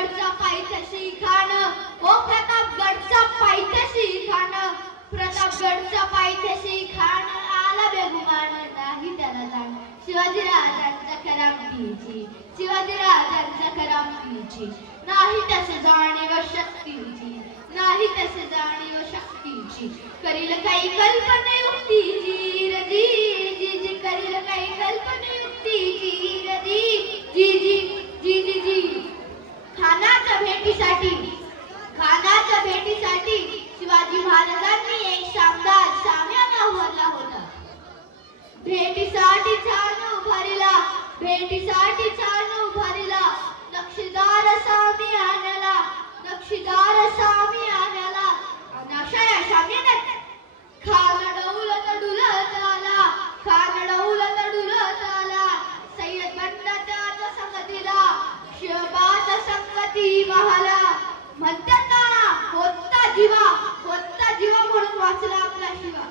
प्रतापगडचा पायथ्याशी खान, ओ प्रतापगडचा पायथ्याशी खान, प्रतापगडचा पायथ्याशी खान, आला बेगुमान नाही त्याला जाण. शिवाजी राजांच्या करामतीची, शिवाजी राजांच्या करामतीची, नाही त्यास जाणीव शक्तीची, नाही त्यास जाणीव शक्तीची. करील काही कल्पनायुक्तीची रजी, जी जी करील काही कल्पनायुक्तीची रजी, जी जी जी जी जी. खानाच्या भेटीसाठी, खानाच्या भेटीसाठी शिवाजी महाराजांनी एक शानदार शामियाना उभारला होता. भेटीसाठी छान उभारला, भेटीसाठी छान उभारला, नक्षीदार शामियानाला, नक्षीदार शामियानाला. आणि अशा या शामियानात खान डौलत डुलत आला, खान डौलत डुलत आला. सय्यद बंडाच्या संगतीला, शहबाज संगती महाला. म्हणतात ना, होता जीवा, होता जीवा म्हणून वाचला आपला शिवा.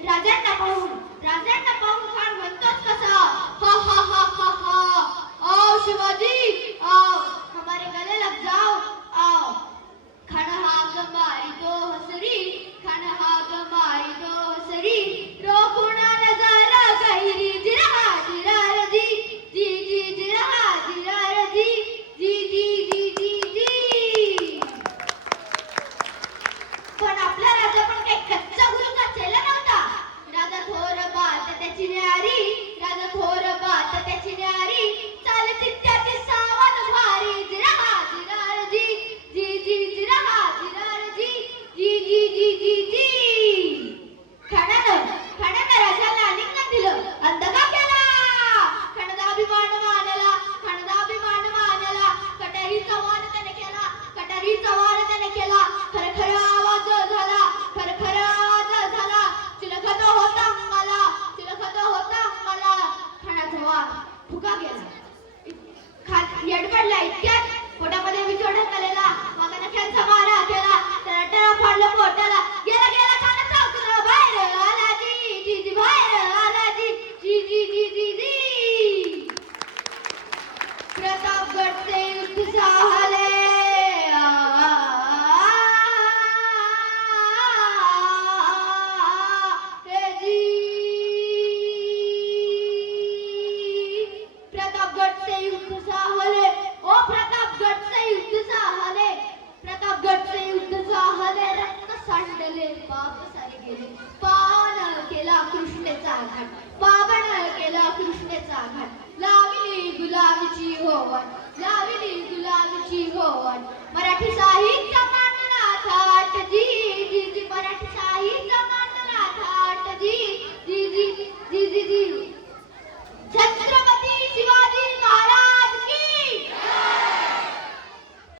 राजांना पाहून खान म्हणतोच कसा, हा हा हा हा हा, आओ शिवाजी आओ, हमारे गले लग जाओ आओ. खान हाक मारी दो हसरी, खान हाक मारी दो हसरी, रोकुणा नजारा गहिरी जिरहा जिरार जी, जी जी जिरहा जिरार जी, जी जी जी जी जी. पण आपला राजा पण काही कच्चा गुरुचा चेला नव्हता. राजा थोर बात त्याची न्यारी, राजा थोर बात त्याची न्यारी, चालती त्याची सावध भारी. जिरहा जिरार जी, जी जी जिरहा जिरार जी, जी जी जी जी जी. खाण्यानं राजाला आलिंगन दिलं, अंधका केला. खाण्याचा अभिमान मानला, खाण्याचा अभिमान मानला. कटारीचा वार त्याने केला, कटारीचा वार त्याने केला. खरखर आवाज झाला, खरखर आवाज झाला. चिलखत होता मला, चिलखत होता मला. खाण्याचा वार फुका गेला. येडपडला इतक्यात पोटामध्ये विचोड ढकलला, मग नख्यांचा मारा केला, त्याला टळा फाडलं पोटाला. गेला गेला खाण्याचा उतरा बाहेर आला जी, जी जी बाहेर आला जी, जी जी जी जी जी. प्रतापगडचे युद्ध झाले, प्रतापगडचे युद्ध झाले, ओ प्रतापगडचे युद्ध झाले, प्रतापगडचे युद्ध झाले. रक्त सांडले, पाप सारे गेले. पावन केला कृष्णेचा घाट, पावन केला कृष्णेचा घाट. लावली गुलाबीची होवण, लावली गुलाबीची होवण.